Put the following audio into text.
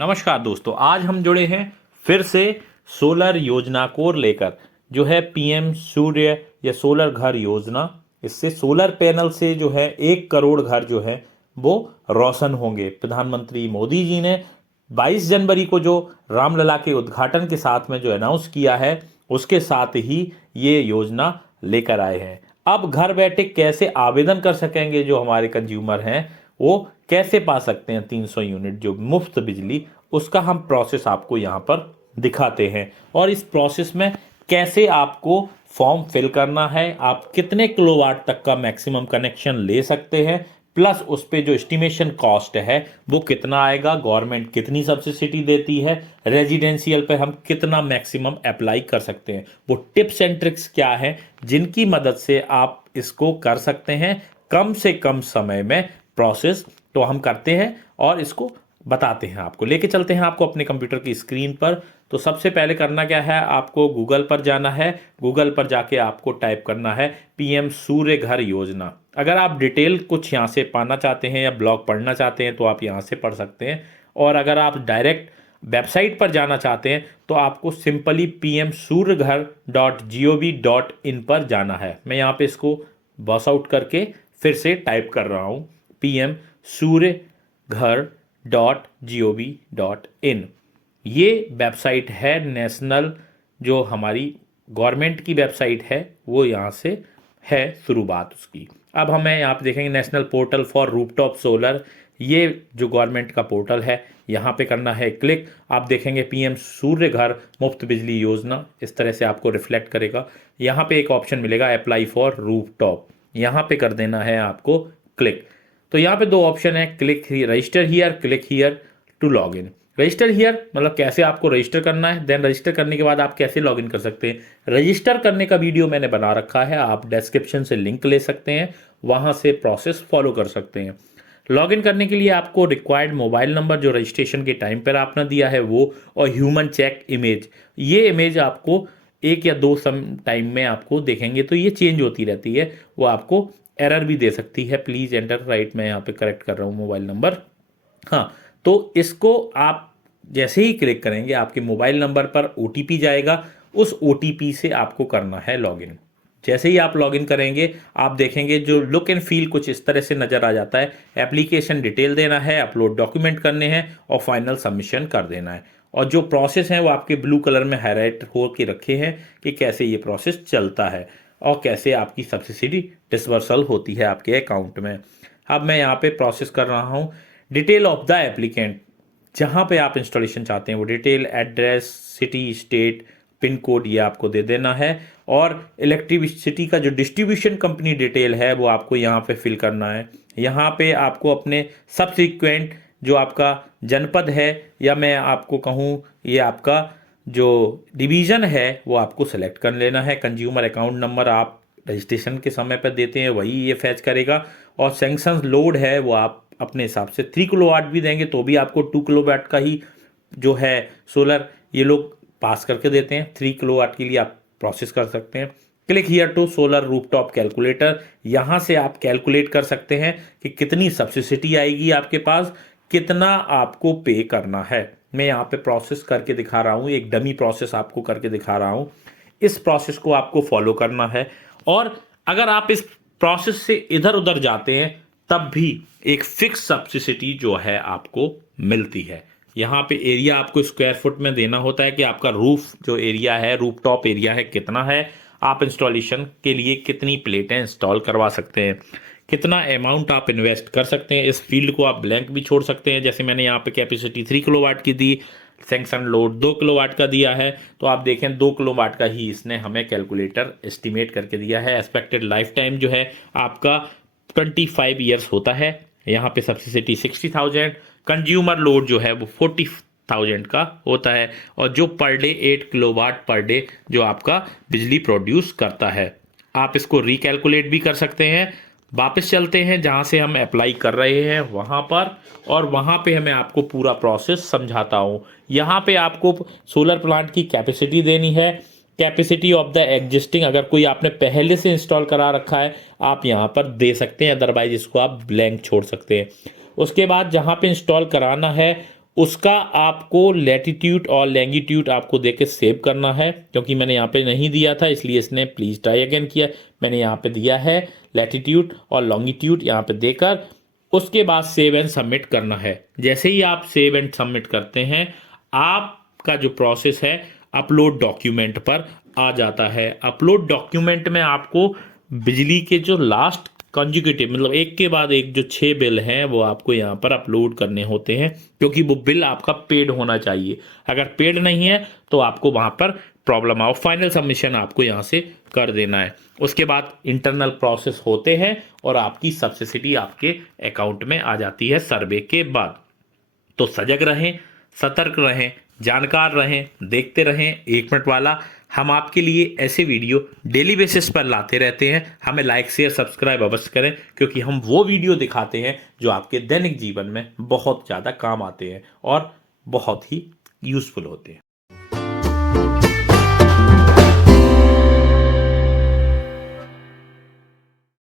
नमस्कार दोस्तों, आज हम जुड़े हैं फिर से सोलर योजना को लेकर, जो है पीएम सूर्य या सोलर घर योजना। इससे सोलर पैनल से जो है 1 करोड़ घर जो है वो रोशन होंगे। प्रधानमंत्री मोदी जी ने 22 जनवरी को जो रामलला के उद्घाटन के साथ में जो अनाउंस किया है, उसके साथ ही ये योजना लेकर आए हैं। अब घर बैठे कैसे आवेदन कर सकेंगे, जो हमारे कंज्यूमर हैं वो कैसे पा सकते हैं 300 यूनिट जो मुफ्त बिजली, उसका हम प्रोसेस आपको यहाँ पर दिखाते हैं। और इस प्रोसेस में कैसे आपको फॉर्म फिल करना है, आप कितने किलोवाट तक का मैक्सिमम कनेक्शन ले सकते हैं, प्लस उस पे जो एस्टिमेशन कॉस्ट है वो कितना आएगा, गवर्नमेंट कितनी सब्सिडी देती है, रेजिडेंशियल पे हम कितना मैक्सिमम अप्लाई कर सकते हैं, वो टिप्स एंड ट्रिक्स क्या है जिनकी मदद से आप इसको कर सकते हैं कम से कम समय में। प्रोसेस तो हम करते हैं और इसको बताते हैं, आपको लेके चलते हैं आपको अपने कंप्यूटर की स्क्रीन पर। तो सबसे पहले करना क्या है, आपको गूगल पर जाना है। गूगल पर जाके आपको टाइप करना है पीएम सूर्य घर योजना। अगर आप डिटेल कुछ यहाँ से पाना चाहते हैं या ब्लॉग पढ़ना चाहते हैं तो आप यहाँ से पढ़ सकते हैं, और अगर आप डायरेक्ट वेबसाइट पर जाना चाहते हैं तो आपको सिंपली pmsuryaghar.gov.in पर जाना है। मैं यहाँ पे इसको बॉस आउट करके फिर से टाइप कर रहा हूँ, pmsuryaghar.gov.in। ये वेबसाइट है नेशनल, जो हमारी गवर्नमेंट की वेबसाइट है, वो यहाँ से है शुरुआत उसकी। अब हमें यहाँ पे देखेंगे national portal for rooftop solar, ये जो गवर्नमेंट का पोर्टल है, यहाँ पे करना है क्लिक। आप देखेंगे पीएम सूर्य घर मुफ्त बिजली योजना, इस तरह से आपको रिफ्लेक्ट करेगा। यहाँ पे एक ऑप्शन मिलेगा अप्लाई फॉर रूफटॉप, यहाँ पे कर देना है आपको क्लिक। तो यहाँ पे 2 ऑप्शन है, click register here, click here to log in. Register here मतलब कैसे आपको रजिस्टर करना है, देन रजिस्टर करने के बाद आप कैसे लॉगिन कर सकते हैं। रजिस्टर करने का वीडियो मैंने बना रखा है, आप डिस्क्रिप्शन से लिंक ले सकते हैं, वहां से प्रोसेस फॉलो कर सकते हैं। लॉगिन करने के लिए आपको रिक्वायर्ड मोबाइल नंबर जो रजिस्ट्रेशन के टाइम पर आपने दिया है वो, और ह्यूमन चेक इमेज। ये इमेज आपको 1 या 2 टाइम में आपको देखेंगे, तो ये चेंज होती रहती है, वो आपको एरर भी दे सकती है। प्लीज एंटर राइट, मैं यहाँ पे करेक्ट कर रहा हूँ मोबाइल नंबर। हाँ, तो इसको आप जैसे ही क्लिक करेंगे आपके मोबाइल नंबर पर ओटीपी जाएगा, उस ओटीपी से आपको करना है लॉगिन। जैसे ही आप लॉगिन करेंगे आप देखेंगे जो लुक एंड फील कुछ इस तरह से नजर आ जाता है। एप्लीकेशन डिटेल देना है, अपलोड डॉक्यूमेंट करने हैं और फाइनल सबमिशन कर देना है। और जो प्रोसेस है वो आपके ब्लू कलर में हाईलाइट हो के रखे हैं कि कैसे ये प्रोसेस चलता है और कैसे आपकी सब्सिडी डिसबर्सल होती है आपके अकाउंट में। अब मैं यहाँ पे प्रोसेस कर रहा हूँ डिटेल ऑफ द एप्लीकेंट, जहाँ पे आप इंस्टॉलेशन चाहते हैं वो detail, address, city, state, pin code ये आपको दे देना है। और इलेक्ट्रिसिटी का जो डिस्ट्रीब्यूशन कंपनी डिटेल है वो आपको यहाँ पे फिल करना है। यहाँ पे आपको अपने सबसिक्वेंट जो आपका जनपद है, या मैं आपको कहूँ ये आपका जो डिवीज़न है, वो आपको सेलेक्ट कर लेना है। कंज्यूमर अकाउंट नंबर आप रजिस्ट्रेशन के समय पर देते हैं वही ये फैच करेगा। और सैंक्शन लोड है वो आप अपने हिसाब से 3 किलोवाट भी देंगे तो भी आपको 2 किलोवाट का ही जो है सोलर ये लोग पास करके देते हैं। 3 किलोवाट के लिए आप प्रोसेस कर सकते हैं। Click here to solar rooftop calculator, यहाँ से आप कैलकुलेट कर सकते हैं कि कितनी सब्सिडी आएगी आपके पास, कितना आपको पे करना है। मैं यहाँ पे प्रोसेस करके दिखा रहा हूँ, एक डमी प्रोसेस आपको करके दिखा रहा हूँ। इस प्रोसेस को आपको फॉलो करना है, और अगर आप इस प्रोसेस से इधर उधर जाते हैं तब भी एक फिक्स सब्सिडी जो है आपको मिलती है। यहाँ पे एरिया आपको स्क्वायर फुट में देना होता है कि आपका रूफ जो एरिया है, रूफ टॉप एरिया है कितना है, आप इंस्टॉलेशन के लिए कितनी प्लेटें इंस्टॉल करवा सकते हैं, कितना अमाउंट आप इन्वेस्ट कर सकते हैं। इस फील्ड को आप ब्लैंक भी छोड़ सकते हैं, जैसे मैंने यहाँ पे कैपेसिटी 3 किलोवाट की दी, सैंक्शन लोड 2 किलोवाट का दिया है, तो आप देखें 2 किलोवाट का ही इसने हमें कैलकुलेटर एस्टिमेट करके दिया है। एक्सपेक्टेड लाइफ टाइम जो है आपका 25 ईयर्स होता है। यहाँ पे सब्सिडी 60,000, कंज्यूमर लोड जो है वो 40,000 का होता है, और जो per day 8 kilowatt per day जो आपका बिजली प्रोड्यूस करता है। आप इसको रिकैलकुलेट भी कर सकते हैं। वापस चलते हैं जहाँ से हम अप्लाई कर रहे हैं वहाँ पर, और वहाँ पे मैं आपको पूरा प्रोसेस समझाता हूँ। यहाँ पे आपको सोलर प्लांट की कैपेसिटी देनी है, कैपेसिटी ऑफ द एग्जिस्टिंग, अगर कोई आपने पहले से इंस्टॉल करा रखा है आप यहाँ पर दे सकते हैं, अदरवाइज इसको आप ब्लैंक छोड़ सकते हैं। उसके बाद जहाँ पे इंस्टॉल कराना है उसका आपको लैटिट्यूड और लैंगिट्यूड आपको देके सेव करना है, क्योंकि मैंने यहाँ पे नहीं दिया था इसलिए इसने प्लीज ट्राई अगेन किया। मैंने यहाँ पे दिया है लैटिट्यूड और लॉन्गिट्यूड यहाँ पे देकर, उसके बाद सेव एंड सबमिट करना है। जैसे ही आप सेव एंड सबमिट करते हैं, आपका जो प्रोसेस है अपलोड डॉक्यूमेंट पर आ जाता है। अपलोड डॉक्यूमेंट में आपको बिजली के जो लास्ट कंजिक्यूटिव मतलब एक के बाद एक जो 6 बिल हैं वो आपको यहाँ पर अपलोड करने होते हैं, क्योंकि वो बिल आपका पेड होना चाहिए। अगर पेड नहीं है तो आपको वहाँ पर प्रॉब्लम आओ। फाइनल सबमिशन आपको यहाँ से कर देना है। उसके बाद इंटरनल प्रोसेस होते हैं और आपकी सब्सिडी आपके अकाउंट में आ जाती है सर्वे के बाद। तो सजग रहें, सतर्क रहें, जानकार रहें, देखते रहें 1 मिनट वाला। हम आपके लिए ऐसे वीडियो डेली बेसिस पर लाते रहते हैं। हमें लाइक शेयर सब्सक्राइब अवश्य करें, क्योंकि हम वो वीडियो दिखाते हैं जो आपके दैनिक जीवन में बहुत ज़्यादा काम आते हैं और बहुत ही यूज़फुल होते हैं।